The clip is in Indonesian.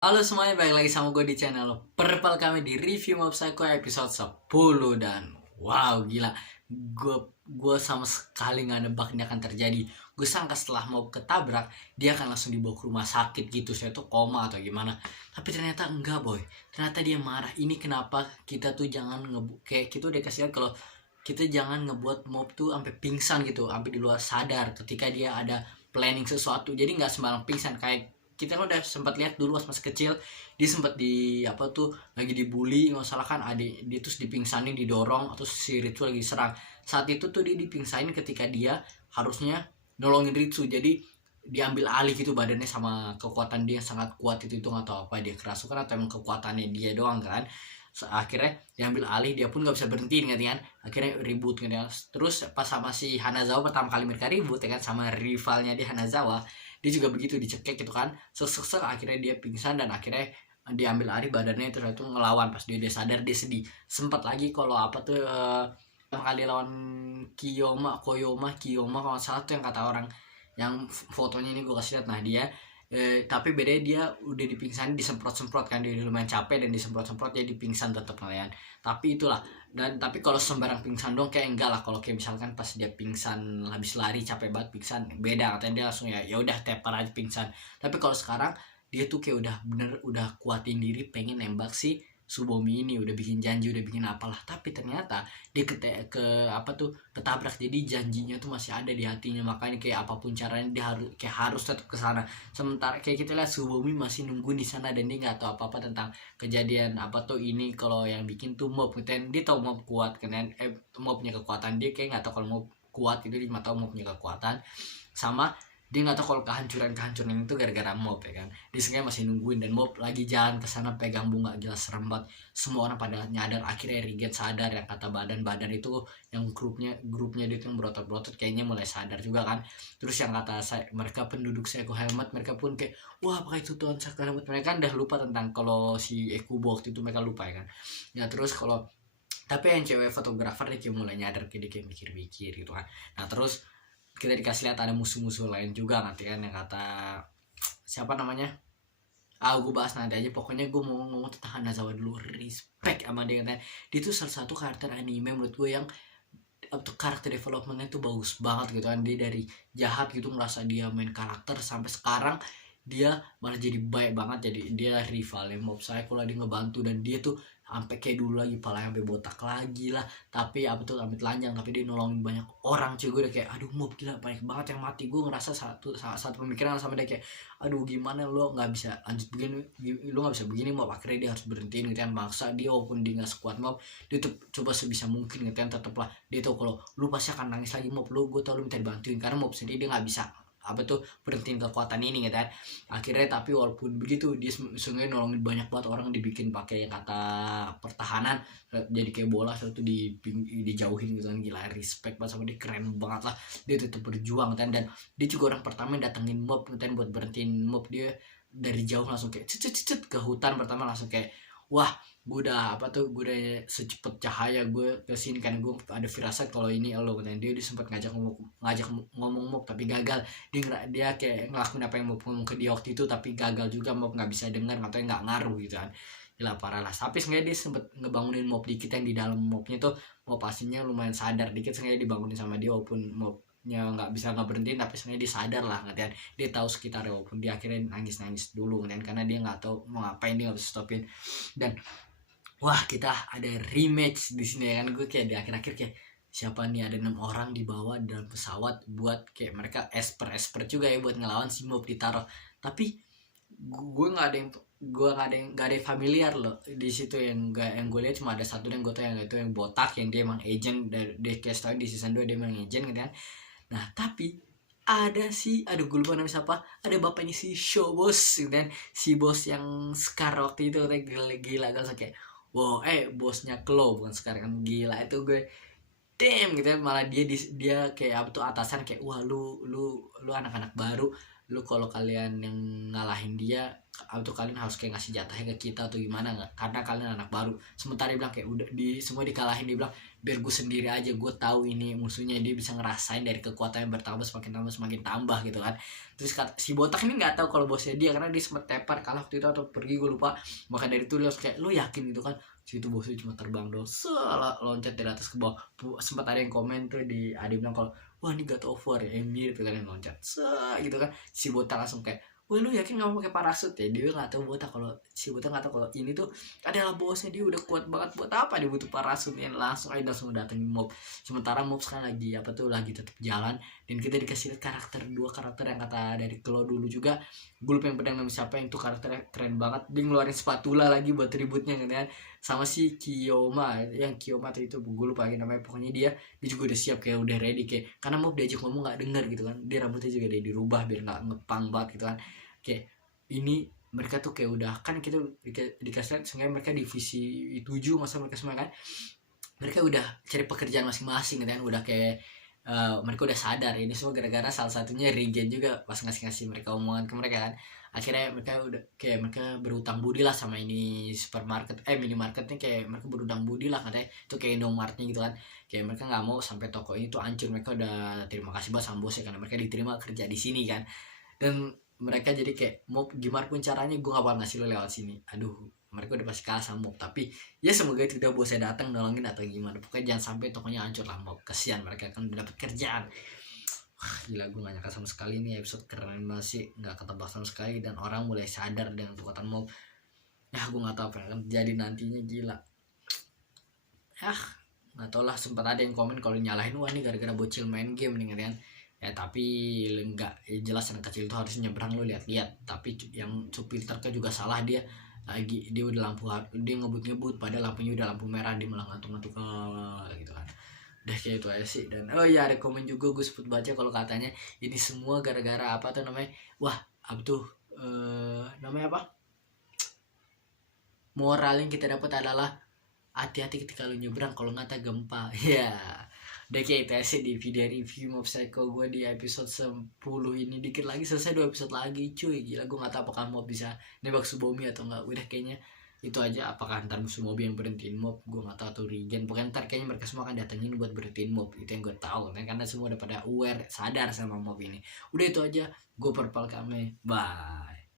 Halo semuanya, balik lagi sama gue di channel Purple. Kami di review Mob Psycho episode 10. Dan wow, gila, gue sama sekali gak nebak ini akan terjadi. Gue sangka setelah mau ketabrak dia akan langsung dibawa ke rumah sakit gitu, saya tuh koma atau gimana. Tapi ternyata enggak boy, ternyata dia marah. Ini kenapa kita tuh jangan kayak kita udah kasih lihat kalau kita jangan ngebuat mob tuh sampai pingsan gitu, sampai di luar sadar ketika dia ada planning sesuatu. Jadi nggak sembarang pingsan. Kayak kita kan udah sempat lihat dulu pas masih kecil, dia sempat di apa tuh, lagi dibully nggak salah kan, adik dia terus dipingsanin, didorong, atau si Ritsu lagi serang. Saat itu tuh dia dipingsanin ketika dia harusnya nolongin Ritsu. Jadi diambil alih gitu badannya sama kekuatan dia yang sangat kuat itu nggak tahu apa dia kerasukan atau emang kekuatannya dia doang kan. Akhirnya diambil alih, dia pun nggak bisa berhenti kan, akhirnya ribut kan ya. Terus pas sama si Hanazawa pertama kali mereka ribut ya kan, sama rivalnya di Hanazawa, dia juga begitu dicekek gitu kan, sesek akhirnya dia pingsan dan akhirnya diambil alih badannya. Terus itu ngelawan, pas dia sadar dia sedih. Sempat lagi kalau apa tuh kali lawan Kiyoma kalau salah tuh, yang kata orang yang fotonya ini gue kasih lihat. Nah dia tapi bedanya dia udah dipingsan, disemprot-semprot kan, dia lumayan capek dan disemprot-semprot jadi pingsan tetap kalian. Tapi itulah. Dan tapi kalau sembarang pingsan dong kayak enggak lah. Kalau kayak misalkan pas dia pingsan habis lari capek banget pingsan, beda katanya, dia langsung ya udah tepar aja pingsan. Tapi kalau sekarang dia tuh kayak udah bener, udah kuatin diri pengen nembak si Subomi ini, udah bikin janji, udah bikin apalah. Tapi ternyata dia apa tuh, ketabrak. Jadi janjinya tuh masih ada di hatinya, makanya kayak apapun caranya dia harus tetap ke sana. Sementara kayak kita lihat Subomi masih nunggu di sana dan dia nggak tahu apa-apa tentang kejadian apa tuh ini. Kalau yang bikin tuh mob gitu kan, dia tahu mob kuat kan, mob punya kekuatan. Dia kayak nggak tahu kalau mob kuat itu, dia cuma tahu mob punya kekuatan. Sama dia nggak tahu kalau kehancuran itu gara-gara mob ya kan. Dia sebenarnya masih nungguin, dan mob lagi jalan ke sana pegang bunga, jelas serem banget. Semua orang pada nyadar. Akhirnya Riget sadar, yang kata badan itu, yang grupnya dia tuh yang berotot-berotot kayaknya mulai sadar juga kan. Terus yang kata mereka penduduk Psycho Helmet, mereka pun kayak wah apakah itu Tuhan Psycho Helmet. Mereka kan udah lupa tentang kalau si Ekubo waktu itu, mereka lupa ya kan. Ya terus kalau tapi yang cewek fotografer dia kayak mulai nyadar, kayak dia kayak mikir-mikir gitu kan. Nah terus kita dikasih lihat ada musuh-musuh lain juga nanti kan, yang kata siapa namanya, gue bahas nanti aja. Pokoknya gue mau ngomong tentang Hanazawa dulu. Respect sama dia katanya, dia tuh salah satu karakter anime menurut gue yang untuk karakter developmentnya tuh bagus banget gitu kan. Dia dari jahat gitu, merasa dia main karakter, sampai sekarang dia malah jadi baik banget. Jadi dia rivalnya Mob Psycho lah, dia ngebantu. Dan dia tuh sampai kayak dulu lagi, pala sampai botak lagi lah, tapi apa tuh sampai telanjang, tapi dia nolongin banyak orang cuy. Gue udah kayak aduh Mob gila, banyak banget yang mati. Gue ngerasa satu pemikiran sama dia, kayak aduh gimana lo nggak bisa lanjut begini, lo nggak bisa begini Mob. Akhirnya dia harus berhentiin gitu kan, maksa dia walaupun dia nggak sekuat Mob, dia tuh coba sebisa mungkin gitu kan. Tetep lah dia tahu kalau lu pasti akan nangis lagi Mob, lu gue tau lu minta dibantuin, karena Mob sendiri dia nggak bisa apa tuh berhentiin kekuatan ini gitu kan. Akhirnya tapi walaupun begitu dia sungguh nolongin banyak banget orang, dibikin pakai kata pertahanan, jadi kayak bola satu dijauhin gitu kan. Gila, respect banget sama dia, keren banget lah. Dia tetap berjuang kan, dan dia juga orang pertama yang datengin mob kan buat berhentiin mob. Dia dari jauh langsung kayak cet ke hutan pertama, langsung kayak wah gue udah apa tuh, gue udah secepat cahaya gue kesini kan. Gue ada firasat kalau ini lo katanya. Dia sempat ngajak ngomong mob tapi gagal. Dia kayak ngelakuin apa yang mau ngomong ke dia waktu itu, tapi gagal juga. Mob nggak bisa dengar, matanya nggak ngaruh gitu kan. Gila parah lah. Tapi sengaja dia sempet ngebangunin mob dikit, yang di dalam mobnya tuh mob pastinya lumayan sadar dikit. Sengaja dibangunin sama dia walaupun mobnya nggak berhenti, tapi sengaja dia sadar lah kan. Dia tahu sekitarnya, walaupun dia akhirnya nangis dulu kan, karena dia nggak tahu mau ngapain, dia nggak bisa stopin. Dan wah kita ada rematch di sini ya kan. Gue kayak di akhir-akhir kayak siapa nih, ada 6 orang dibawa dalam pesawat buat kayak mereka esper juga ya buat ngelawan si mob ditaruh. Tapi gue nggak ada yang familiar loh di situ. Yang gue lihat cuma ada satu yang gue tahu, yang itu yang botak, yang dia emang agent dari cast di season 2 dia emang agent gitu kan. Nah tapi ada aduh gue lupa namanya siapa, ada bapaknya si show bos gitu kan, si bos yang Scar waktu itu katanya. Gila kan, kayak wow, bosnya Claw bukan sekarang kan. Gila itu gue damn gitu ya. Malah dia kayak apa tuh atasan, kayak wah lu anak-anak baru, lu kalau kalian yang ngalahin dia atau kalian harus kayak ngasih jatahnya ke kita atau gimana nggak, karena kalian anak baru. Sementara dia bilang kayak udah di semua dikalahin, dia bilang biar gue sendiri aja, gue tahu ini musuhnya, dia bisa ngerasain dari kekuatan yang bertambah semakin tambah gitu kan. Terus si botak ini nggak tahu kalau bosnya dia, karena dia sempat tepar kalah waktu itu atau pergi gue lupa. Maka dari itu dia langsung kayak lu yakin gitu kan, situ bosnya cuma terbang dong, salah loncat dari atas ke bawah. Sempat ada yang komen tuh di ada bilang kalau wah ini God of War ya, yang mirip kalian loncat gitu kan. Si botak langsung kayak wah lu yakin nggak mau pakai parasut ya? Dia nggak tahu botak kalau si botak nggak tahu kalau ini tuh adalah bosnya, dia udah kuat banget, buat apa dia butuh parasutnya. Langsung datengin mob. Sementara mob sekarang lagi apa tuh lagi tetap jalan, dan kita dikasih lihat dua karakter yang kata dari Klo dulu juga, gue lupa yang pedang nama siapa, yang tuh karakternya keren banget. Dia ngeluarin spatula lagi buat ributnya kan, sama si Kiyoma, yang Kiyoma tuh itu gue lupa lagi namanya. Pokoknya dia juga udah siap, kayak udah ready, kayak karena mob diajak ngomong nggak denger gitu kan. Dia rambutnya juga udah dirubah biar nggak ngepang banget gitu kan. Kayak ini mereka tuh kayak udah kan kita dikasih seenggaknya mereka divisi 7 masa mereka semua kan, mereka udah cari pekerjaan masing-masing kan, udah kayak mereka udah sadar ini semua gara-gara salah satunya Regen juga pas ngasih mereka omongan ke mereka kan. Akhirnya mereka udah kayak mereka berutang budi lah sama ini supermarket minimarketnya, kayak mereka berutang budi lah katanya itu kayak Indomaretnya gitu kan. Kayak mereka nggak mau sampai toko ini tuh hancur, mereka udah terima kasih banget sama bosnya karena mereka diterima kerja di sini kan. Dan mereka jadi kayak mau gimana pun caranya gue gak bakal ngasih lo lewat sini. Aduh, mereka udah pasti kalah sama mob, tapi ya semoga itu udah bosnya datang nolongin atau gimana, pokoknya jangan sampai tokonya hancur lah mob. Kasihan mereka kan udah dapat kerjaan. Wah gila, gue gak nyangka sama sekali nih episode keren banget sih, gak ketebak sama sekali, dan orang mulai sadar dengan kekuatan mob. Ya gue gak tahu apa yang akan terjadi nantinya, gila. Ya gak tau lah, sempat ada yang komen kalau nyalahin wah ini gara-gara bocil main game nih kan. Ya tapi enggak, ya jelas anak kecil itu harus nyebrang, lo lihat-lihat. Tapi yang supir truknya juga salah, dia lagi dia udah dia ngebut padahal lampunya udah lampu merah, dia malah ngantuk-ngantuk gitu kan. Udah kayak itu aja sih. Dan oh ya ada komen juga gue sebut baca kalau katanya ini semua gara-gara apa tuh namanya, wah apa tuh namanya apa, moral yang kita dapat adalah hati-hati ketika lu nyebrang, kalau nggak gempa. Ya udah kayak itu sih di video review Mob Psycho gue di episode 10 ini. Dikit lagi selesai 2 episode lagi cuy, gila. Gue gak tahu apakah Mob bisa nembak Subomi atau enggak. Udah kayaknya itu aja, apakah ntar musuh Mob yang berhentiin Mob gue gak tahu, atau Regen. Pokoknya ntar kayaknya mereka semua akan datengin buat berhentiin Mob, itu yang gue tahu karena semua udah pada aware, sadar sama Mob ini. Udah itu aja, gue Purple Kame, bye.